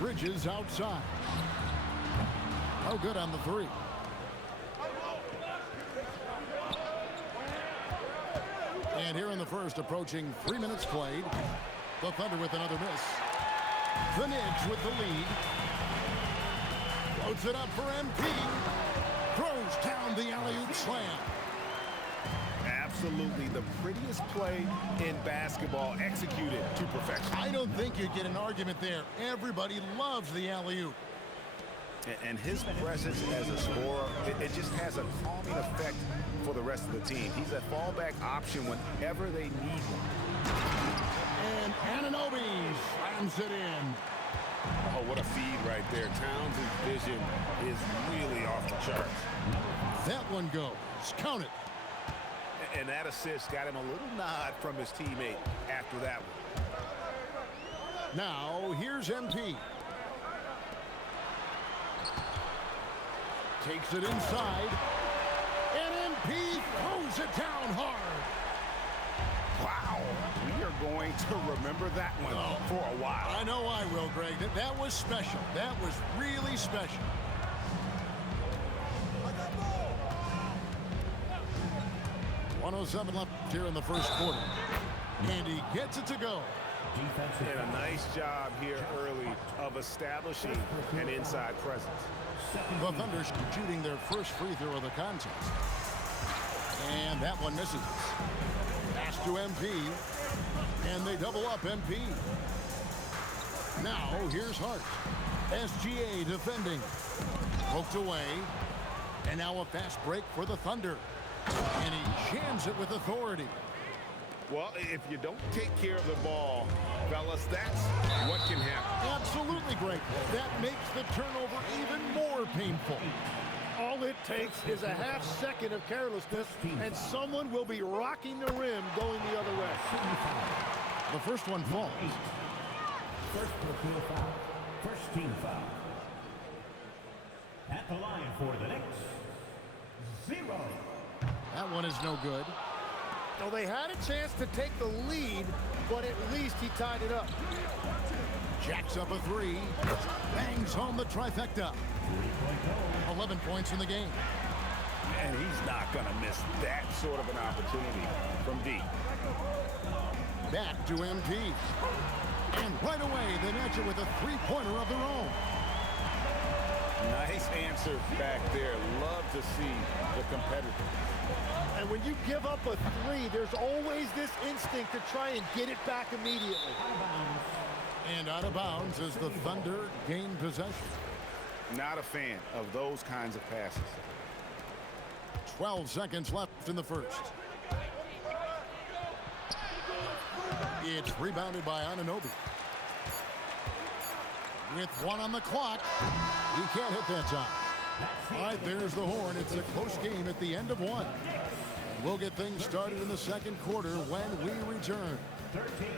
Bridges outside. Oh, good on the three. And here in the first, approaching 3 minutes played. The Thunder with another miss. The Knicks with the lead. Floats it up for MP. Throws down the alley-oop slam. Absolutely the prettiest play in basketball, executed to perfection. I don't think you get an argument there. Everybody loves the alley-oop. And his presence as a scorer, it just has a calming effect for the rest of the team. He's a fallback option whenever they need one. And Anunoby slams it in. Oh, what a feed right there. Towns' vision is really off the charts. That one goes. Count it. And that assist got him a little nod from his teammate after that one. Now, here's MP. Takes it inside. And MP throws it down hard. Wow. We are going to remember that one for a while. I know I will, Greg. That was special. That was really special. 1:07 left here in the first quarter. And he gets it to go. And a nice job here early of establishing an inside presence. The Thunder shooting their first free throw of the contest. And that one misses. Pass to MP. And they double up MP. Now, here's Hart. SGA defending. Poked away. And now a fast break for the Thunder. And he jams it with authority. Well, if you don't take care of the ball, fellas, that's what can happen. Absolutely, Greg. That makes the turnover even more painful. All it takes is a half second of carelessness, and someone will be rocking the rim going the other way. The first one falls. First field foul. First team foul. At the line for the Knicks, 0. That one is no good. Well, they had a chance to take the lead, but at least he tied it up. Jacks up a three. Bangs home the trifecta. 11 points in the game. And he's not going to miss that sort of an opportunity from deep. Back to MP. And right away, they match it with a three-pointer of their own. Nice answer back there. Love to see the competitor. And when you give up a three, there's always this instinct to try and get it back immediately. And out of bounds as the Thunder gain possession. Not a fan of those kinds of passes. 12 seconds left in the first. It's rebounded by Anunoby. With one on the clock, he can't hit that time. All right, there's the horn. It's a close game at the end of one. We'll get things started in the second quarter when we return. 13.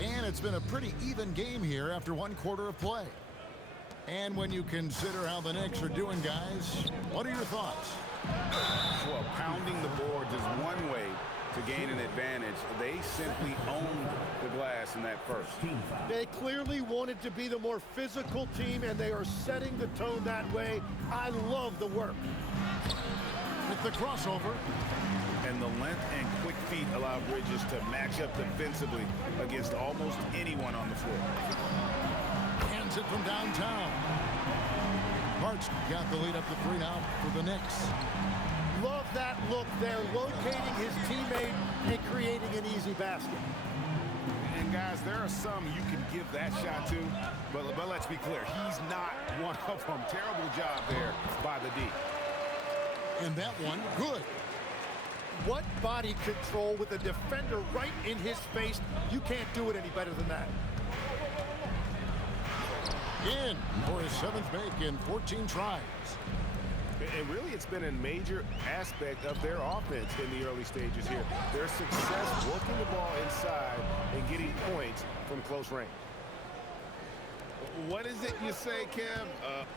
And it's been a pretty even game here after one quarter of play. And when you consider how the Knicks are doing, guys, what are your thoughts? Well, pounding the boards is one way to gain an advantage. They simply owned the glass in that first. They clearly wanted to be the more physical team, and they are setting the tone that way. I love the work. With the crossover. And the length and quick feet allow Bridges to match up defensively against almost anyone on the floor. Hands it from downtown. Hart's got the lead up to 3 now for the Knicks. Love that look there, locating his teammate and creating an easy basket. And guys, there are some you can give that shot to, but let's be clear, he's not one of them. Terrible job there by the D. And that one, good. What body control with a defender right in his face. You can't do it any better than that. In for his 7th make in 14 tries. And really, it's been a major aspect of their offense in the early stages here. Their success working the ball inside and getting points from close range. What is it you say, Kev?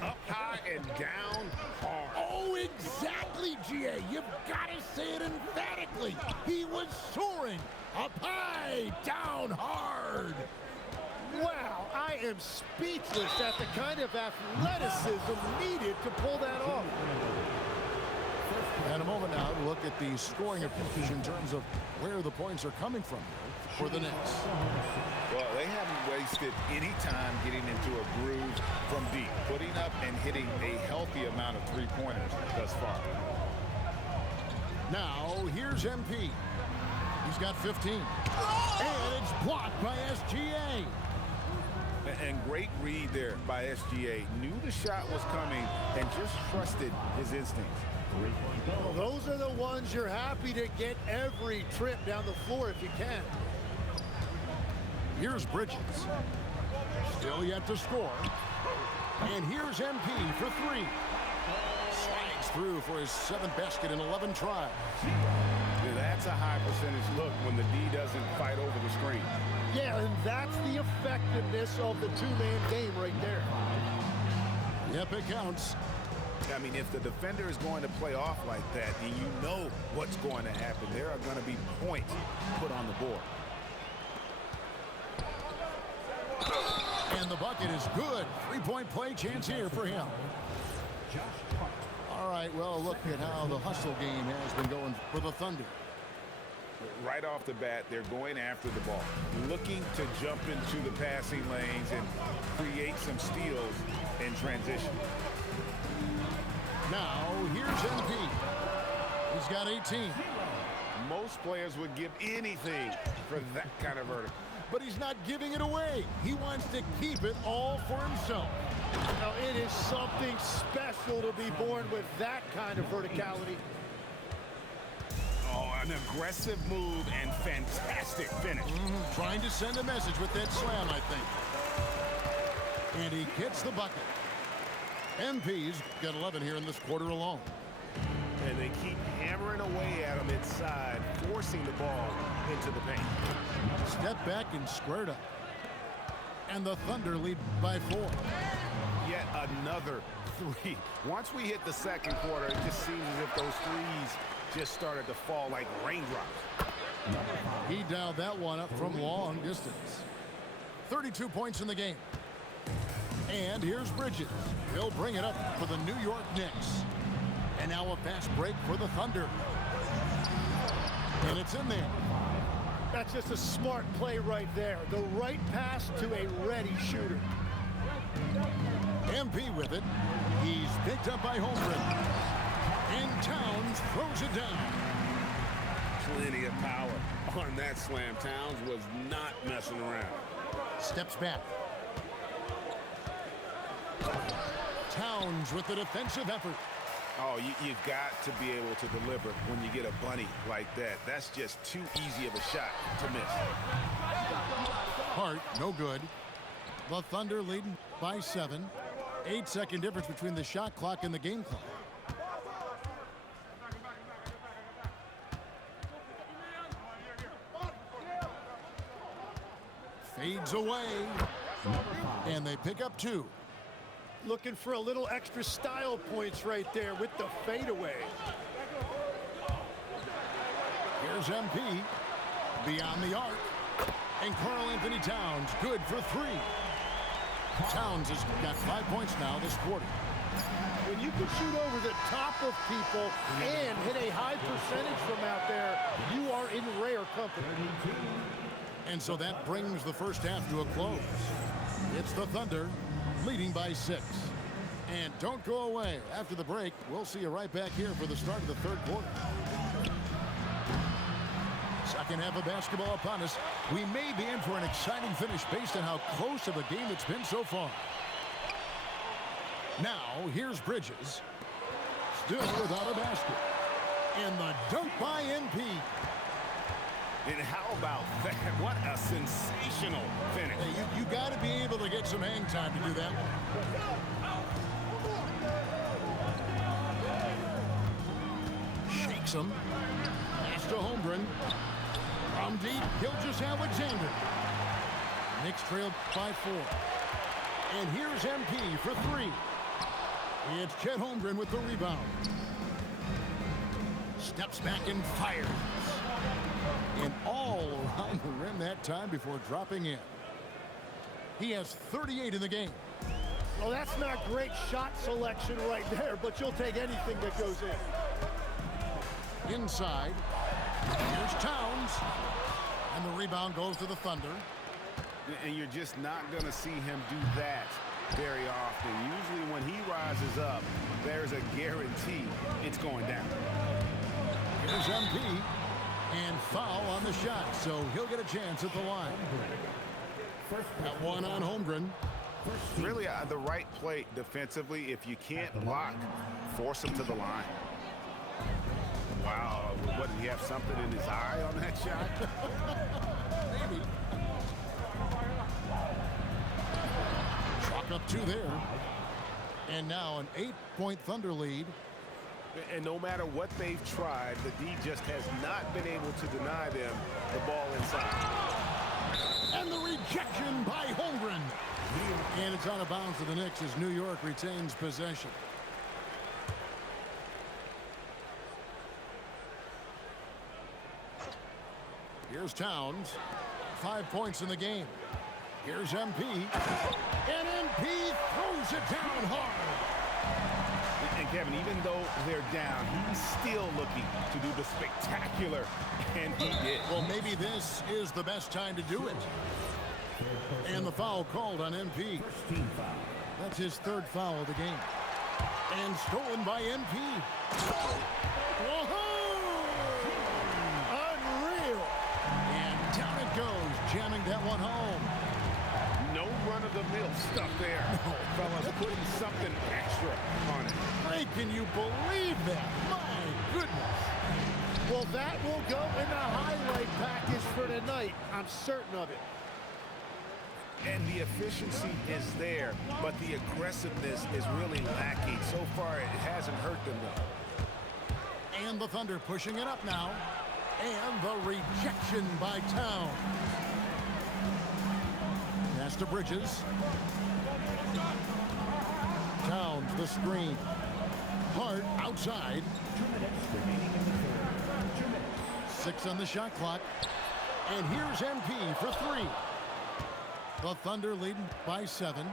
Up high and down hard. Oh, exactly, GA. You've got to say it emphatically. He was soaring up high, down hard. Wow, I am speechless at the kind of athleticism needed to pull that off. And a moment now to look at the scoring approach in terms of where the points are coming from for the Knicks. Well, they haven't wasted any time getting into a groove from deep, putting up and hitting a healthy amount of three-pointers thus far. Now, here's MP. He's got 15. And it's blocked by SGA. And great read there by SGA. Knew the shot was coming and just trusted his instincts. Well, those are the ones you're happy to get every trip down the floor if you can. Here's Bridges. Still yet to score. And here's MP for three. Slides through for his 7th basket in 11 tries. Yeah, that's a high percentage look when the D doesn't fight over the screen. Yeah, and that's the effectiveness of the two-man game right there. Yep, it counts. I mean, if the defender is going to play off like that, and you know what's going to happen, there are going to be points put on the board. And the bucket is good. Three-point play chance here for him. All right, well, look at how the hustle game has been going for the Thunder. Right off the bat, they're going after the ball, looking to jump into the passing lanes and create some steals in transition. Now, here's MP. He's got 18. Most players would give anything for that kind of vertical. But he's not giving it away. He wants to keep it all for himself. Now, it is something special to be born with that kind of verticality. Oh, an aggressive move and fantastic finish. Trying to send a message with that slam, I think. And he gets the bucket. MP's got 11 here in this quarter alone. And they keep hammering away at him inside, forcing the ball into the paint. Step back and squared up. And the Thunder lead by 4. Yet another three. Once we hit the second quarter, it just seems as if those threes just started to fall like raindrops. He dialed that one up from long distance. 32 points in the game. And here's Bridges. He'll bring it up for the New York Knicks. And now a fast break for the Thunder. And it's in there. That's just a smart play right there. The right pass to a ready shooter. MP with it. He's picked up by Holmgren. And Towns throws it down. Plenty of power on that slam. Towns was not messing around. Steps back. Towns with the defensive effort. Oh, you've got to be able to deliver when you get a bunny like that. That's just too easy of a shot to miss. Hart, no good. The Thunder leading by 7. 8-second difference between the shot clock and the game clock. Fades away. And they pick up 2. Looking for a little extra style points right there with the fadeaway. Here's MP. Beyond the arc. And Karl Anthony Towns good for 3. Towns has got 5 points now this quarter. When you can shoot over the top of people and hit a high percentage from out there, you are in rare company. And so that brings the first half to a close. It's the Thunder leading by 6. And don't go away. After the break, we'll see you right back here for the start of the third quarter. Second half of basketball upon us. We may be in for an exciting finish based on how close of a game it's been so far. Now, here's Bridges. Still without a basket. And the dunk by MP. And how about that? What a sensational finish. Hey, you got to be able to get some hang time to do that. Shakes him. Pass to Holmgren. From deep, Gilgeous-Alexander. Knicks trailed by 4. And here's MP for three. It's Chet Holmgren with the rebound. Steps back and fires. And all around the rim that time before dropping in. He has 38 in the game. Well, that's not great shot selection right there, but you'll take anything that goes in. Inside. Here's Towns. And the rebound goes to the Thunder. And you're just not going to see him do that very often. Usually when he rises up, there's a guarantee it's going down. Here's MP. And foul on the shot, so he'll get a chance at the line. That one on Holmgren. Really the right play defensively. If you can't block, force him to the line. Wow, what, did he have something in his eye on that shot? Maybe. Chalk up two there. And now an 8-point Thunder lead. And no matter what they've tried, the D just has not been able to deny them the ball inside. And the rejection by Holmgren. And it's out of bounds to the Knicks as New York retains possession. Here's Towns. 5 points in the game. Here's MP. And MP throws it down hard. And Kevin, even though they're down, he's still looking to do the spectacular, and he did. Well, maybe this is the best time to do it. And the foul called on MP. That's his third foul of the game. And stolen by MP. Whoa! Unreal! And down it goes, jamming that one home. No run-of-the-mill stuff there. Fellas putting something extra on it. Ray, can you believe that? My goodness. Well, that will go in the highlight package for tonight. I'm certain of it. And the efficiency is there, but the aggressiveness is really lacking. So far, it hasn't hurt them, though. And the Thunder pushing it up now. And the rejection by Towns. Pass to Bridges. Towns, the screen. Hart outside. 6 on the shot clock. And here's MP for three. The Thunder leading by 7.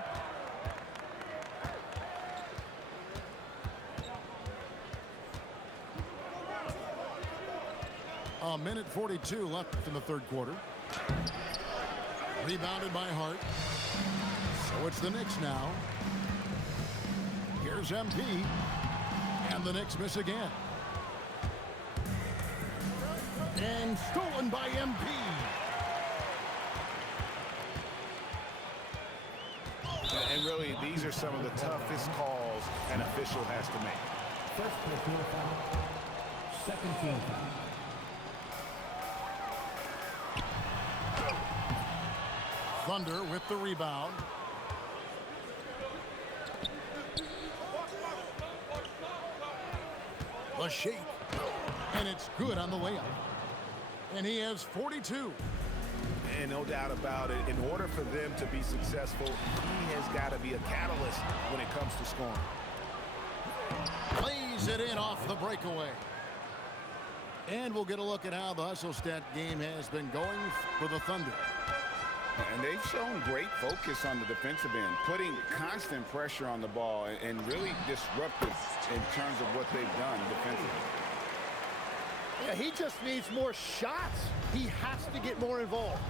A minute 42 left in the third quarter. Rebounded by Hart. So it's the Knicks now. Here's MP. And the Knicks miss again. And stolen by MP. And really, these are some of the toughest calls an official has to make. First personal foul. Second team foul. Thunder with the rebound. The shake. And it's good on the layup. And he has 42. And no doubt about it, in order for them to be successful, he has got to be a catalyst when it comes to scoring. Plays it in off the breakaway. And we'll get a look at how the hustle stat game has been going for the Thunder. And they've shown great focus on the defensive end, putting constant pressure on the ball and really disruptive in terms of what they've done defensively. Yeah, he just needs more shots. He has to get more involved.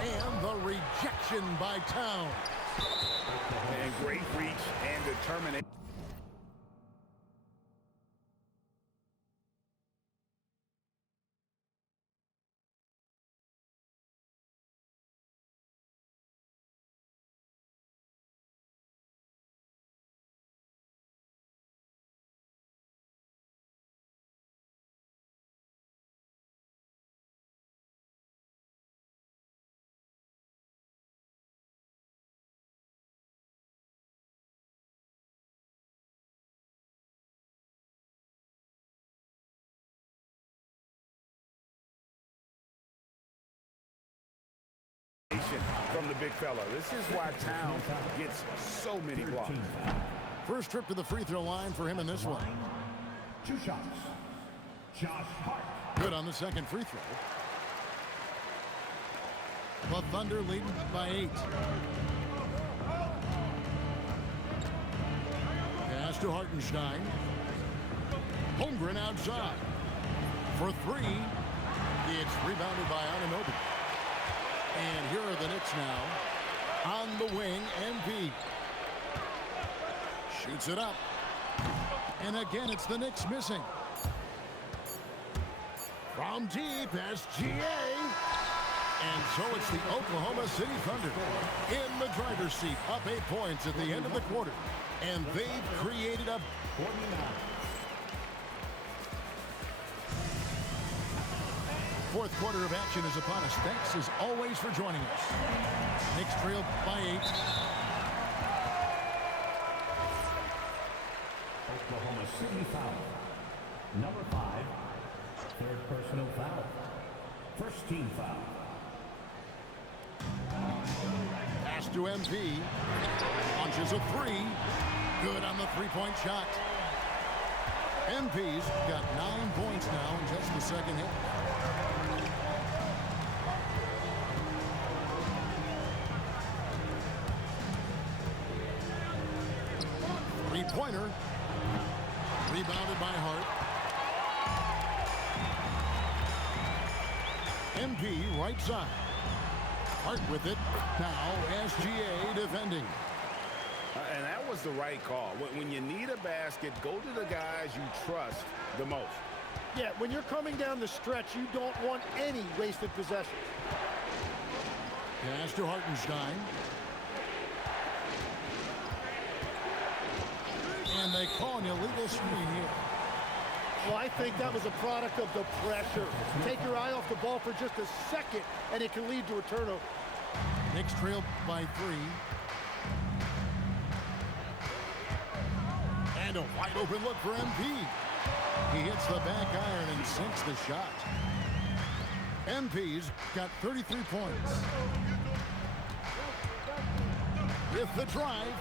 And the rejection by Towns. And great reach and determination. aggression from the big fella. This is why Towns gets so many blocks. First trip to the free throw line for him in this one. 2 shots. Josh Hart. Good on the second free throw. The Thunder leading by 8. Pass to Hartenstein. Holmgren outside. For 3. It's rebounded by Anunoby. And here are the Knicks now. On the wing, MP. Shoots it up. And again, it's the Knicks missing. From deep, SGA. And so it's the Oklahoma City Thunder in the driver's seat, up 8 points at the end of the quarter. And they've created a... 49. Fourth quarter of action is upon us. Thanks as always for joining us. Knicks trailed by 8. Oklahoma City foul. Number 5. Third personal foul. First team foul. Pass to MP. Launches a 3. Good on the three-point shot. MP's got 9 points now in just the second hit. Three-pointer. Rebounded by Hart. MP right side. Hart with it. Now SGA defending. And that was the right call. When you need a basket, go to the guys you trust the most. Yeah, when you're coming down the stretch, you don't want any wasted possessions. Pass to Hartenstein. And they call an illegal screen here. Well, I think that was a product of the pressure. Take your eye off the ball for just a second, and it can lead to a turnover. Knicks trailed by 3. And a wide open look for MP. He hits the back iron and sinks the shot. MP's got 33 points. With the drive.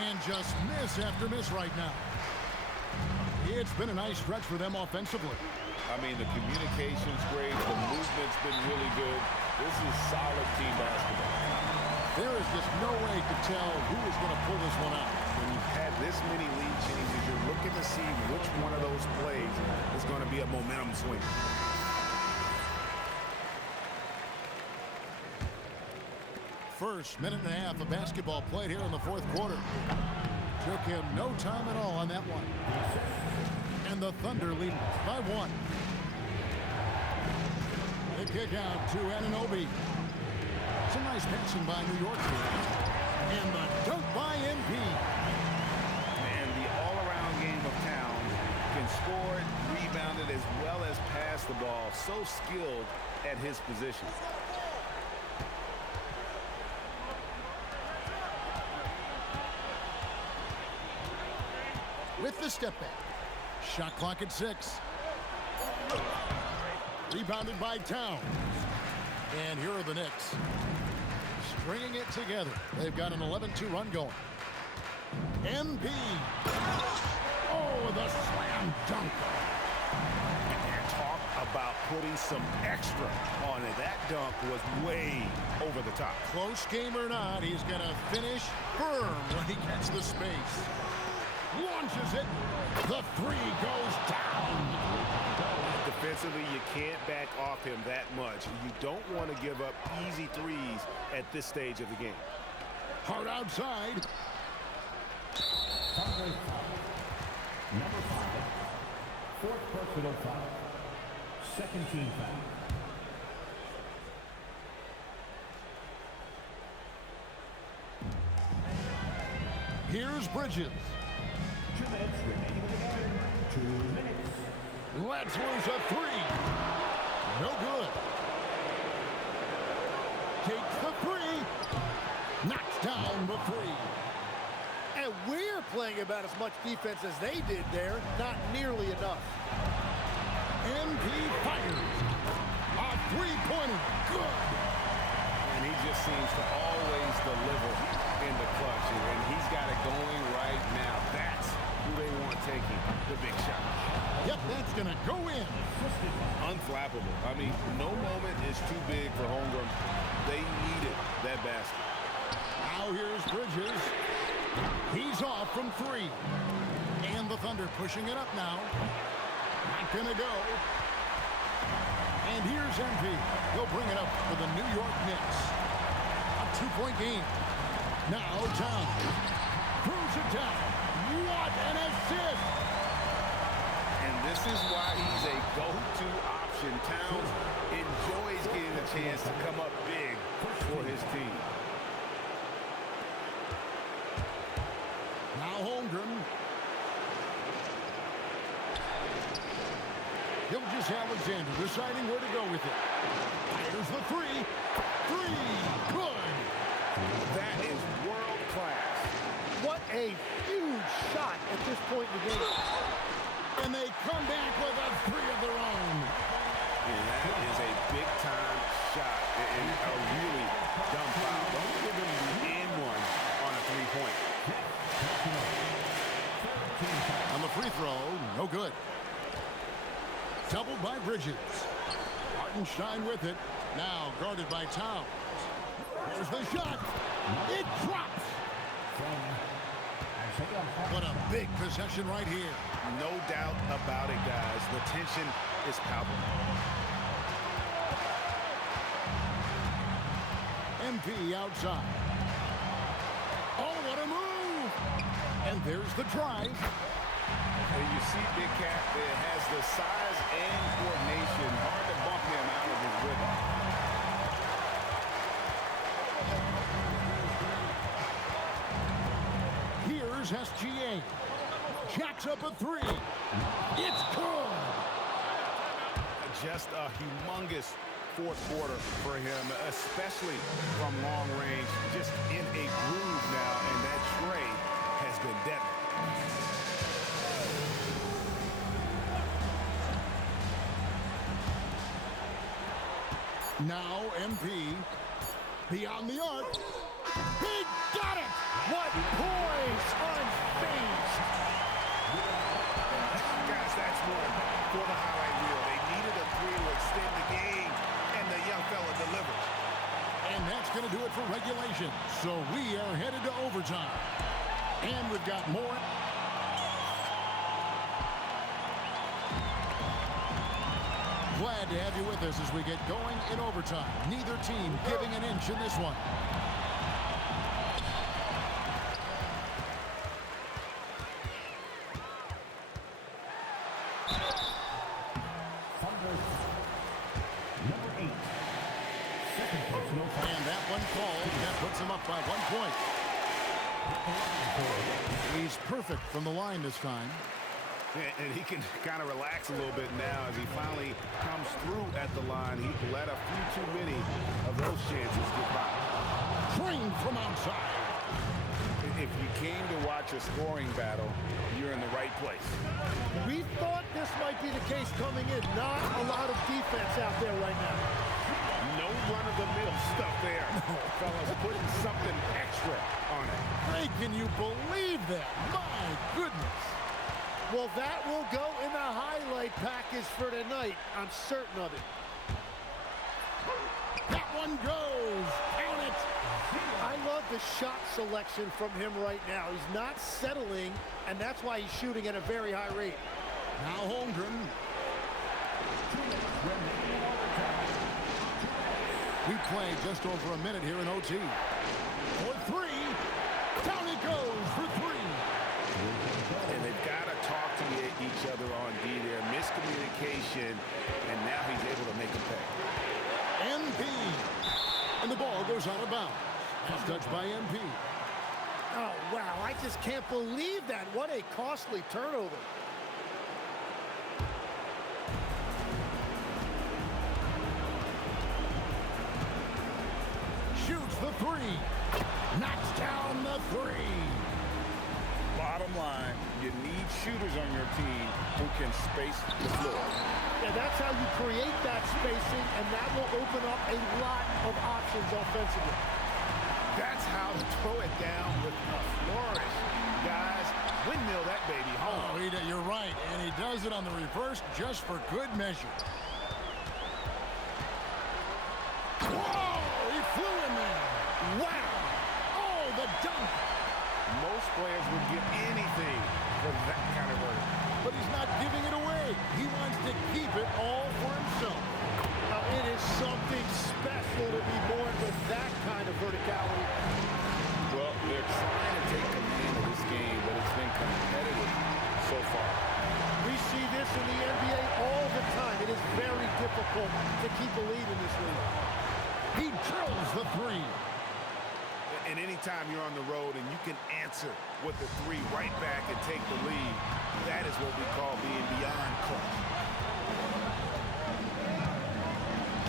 And just miss after miss right now. It's been a nice stretch for them offensively. I mean, the communication's great. The movement's been really good. This is solid team basketball. There is just no way to tell who is going to pull this one out. When you've had this many lead changes, you're looking to see which one of those plays is going to be a momentum swing. First minute and a half of basketball played here in the fourth quarter. Took him no time at all on that one. And the Thunder lead by 1. The kick out to Anunoby. Some nice passing by New York here. And the dunk by MP. And the all-around game of Towns can score it, rebound it, as well as pass the ball. So skilled at his position. With the step back. Shot clock at 6. Rebounded by Towns. And here are the Knicks. Stringing it together. They've got an 11-2 run going. MP. Oh, the slam dunk. And talk about putting some extra on it. That dunk was way over the top. Close game or not, he's going to finish firm when he gets the space. Launches it. The 3 goes down. Defensively, you can't back off him that much. You don't want to give up easy threes at this stage of the game. Hard outside. Number 5. Fourth personal foul. Second team foul. Here's Bridges. 2 minutes remaining in the game. 2 minutes. Let's lose a 3. No good. Takes the 3. Knocks down the 3. And we're playing about as much defense as they did there. Not nearly enough. MP fires. A 3-pointer. Good. And he just seems to always deliver in the clutch. And he's got it going right now. That's who they want taking the big shot. Yep, that's going to go in. Unflappable. I mean, no moment is too big for Holmgren. They needed that basket. Now here's Bridges. He's off from three. And the Thunder pushing it up now. Not going to go. And here's MP. He'll bring it up for the New York Knicks. A two-point game. Now Towns. Throws it down. What an assist! And this is why he's a go-to option. Towns enjoys getting a chance to come up big for his team. Now Holmgren. Gilgeous-Alexander deciding where to go with it. Fires the three. Three. Good. That is world class. What a huge shot at this point in the game. And they come back with a three of their own. And that is a big-time shot and a really dumb foul. Don't give him the and one on a three-point. On the free throw, no good. Doubled by Bridges. Hartenstein with it. Now guarded by Towns. Here's the shot. It drops. What a big possession right here. No doubt about it, guys. The tension is palpable. MP outside. Oh, what a move! And there's the drive. And you see Big Cat that has the size and coordination. Hard to bump him out of his rhythm. Here's SGA. Jacks up a three. It's good. Just a humongous fourth quarter for him, especially from long range. Just in a groove now, and that tray has been deadly. Now MP. Beyond the arc. He got it! What poise, unfazed. Guys, that's one for the highlight reel. They needed a three to extend the game, and the young fella delivers. And that's going to do it for regulation. So we are headed to overtime. And we've got more. Glad to have you with us as we get going in overtime. Neither team giving an inch in this one. And that one called. That puts him up by 1 point. He's perfect from the line this time. And he can kind of relax a little bit now as he finally comes through at the line. He let a few too many of those chances get by. Trained from outside. If you came to watch a scoring battle, you're in the right place. We thought this might be the case coming in. Not a lot of defense out there right now. No run-of-the-mill stuff there. Fellas putting something extra on it. Hey, can you believe that? My goodness. Well, that will go in the highlight package for tonight. I'm certain of it. That one goes. Count it. I love the shot selection from him right now. He's not settling, and that's why he's shooting at a very high rate. Now Holmgren. We play just over a minute here in OT. For three. Down it goes for three. And they've got to talk to each other on D there. Miscommunication, and now he's able to make a pay. MP. And the ball goes out of bounds. It's touched by MP. Oh, wow. I just can't believe that. What a costly turnover. Shoots the three. Knocks down the three. Bottom line, you need shooters on your team who can space the floor. Yeah, that's how you create that spacing, and that will open up a lot of options offensively. That's how to throw it down with a flourish. Guys, windmill that baby home. Oh, you're right, and he does it on the reverse just for good measure. Whoa, he flew in there. Wow. Oh, the dunk. Most players would give anything for that kind of verdict. But he's not giving it away. He wants to keep it all for himself. Now, it is something special to be born with that kind of verticality. Well, they're trying to take command of this game, but it's been competitive so far. We see this in the NBA all the time. It is very difficult to keep a lead in this league. He drills the three. And anytime you're on the road and you can answer with the three right back and take the lead, that is what we call being beyond clutch.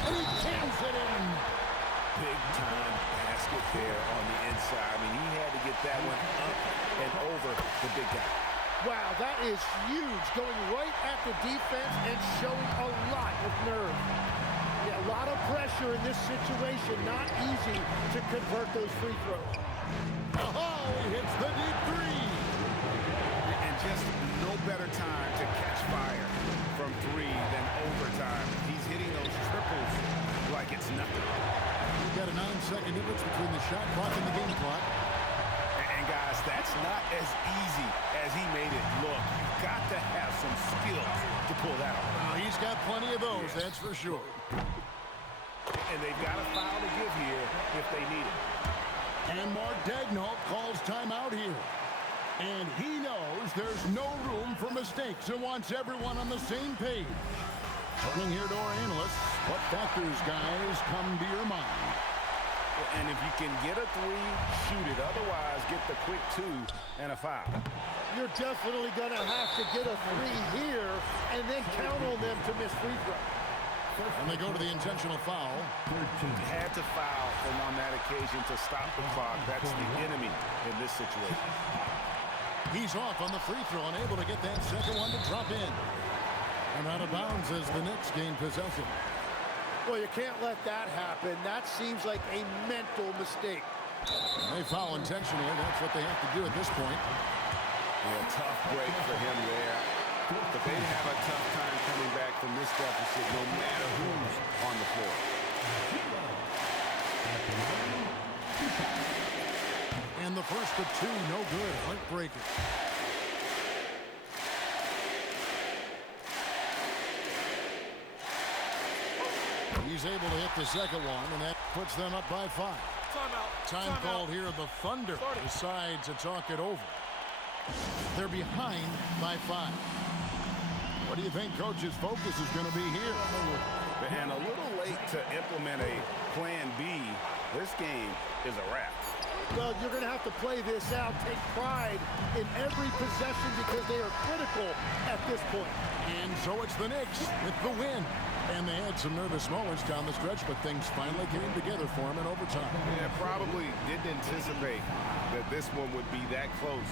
And he jams it in. Big-time basket there on the inside. I mean, he had to get that one up and over the big guy. Wow, that is huge. Going right at the defense and showing a lot of nerve. Yeah, a lot of pressure in this situation. Not easy to convert those free throws. Oh, he hits the deep three. And just no better time to catch fire from three than overtime. He's hitting those triples like it's nothing. We've got a 9-second difference between the shot clock and the game clock. And guys, that's not as easy as he made it look. You've got to have some skills to pull that off. He's got plenty of those, that's for sure. And they've got a foul to give here if they need it. And Mark Daigneault calls timeout here. And he knows there's no room for mistakes and wants everyone on the same page. Turning here to our analysts, what factors, guys, come to your mind? And if you can get a three, shoot it. Otherwise, get the quick two and a foul. You're definitely going to have to get a three here and then count on them to miss free throw. And they go to the intentional foul. Had to foul and on that occasion to stop the clock. That's the enemy in this situation. He's off on the free throw, unable to get that second one to drop in. And out of bounds as the Knicks gain possession. Well, you can't let that happen. That seems like a mental mistake. They foul intentionally. That's what they have to do at this point. Yeah, tough break for him there. But they have a tough time coming back from this deficit no matter who's on the floor. And the first of two, no good. Heartbreaker. He's able to hit the second one, and that puts them up by 5. Time called here. The Thunder decide to talk it over. They're behind by 5. What do you think Coach's focus is going to be here? And a little late to implement a plan B. This game is a wrap. Well, you're going to have to play this out, take pride in every possession because they are critical at this point. And so it's the Knicks with the win. And they had some nervous moments down the stretch, but things finally came together for them in overtime. Yeah, probably didn't anticipate that this one would be that close.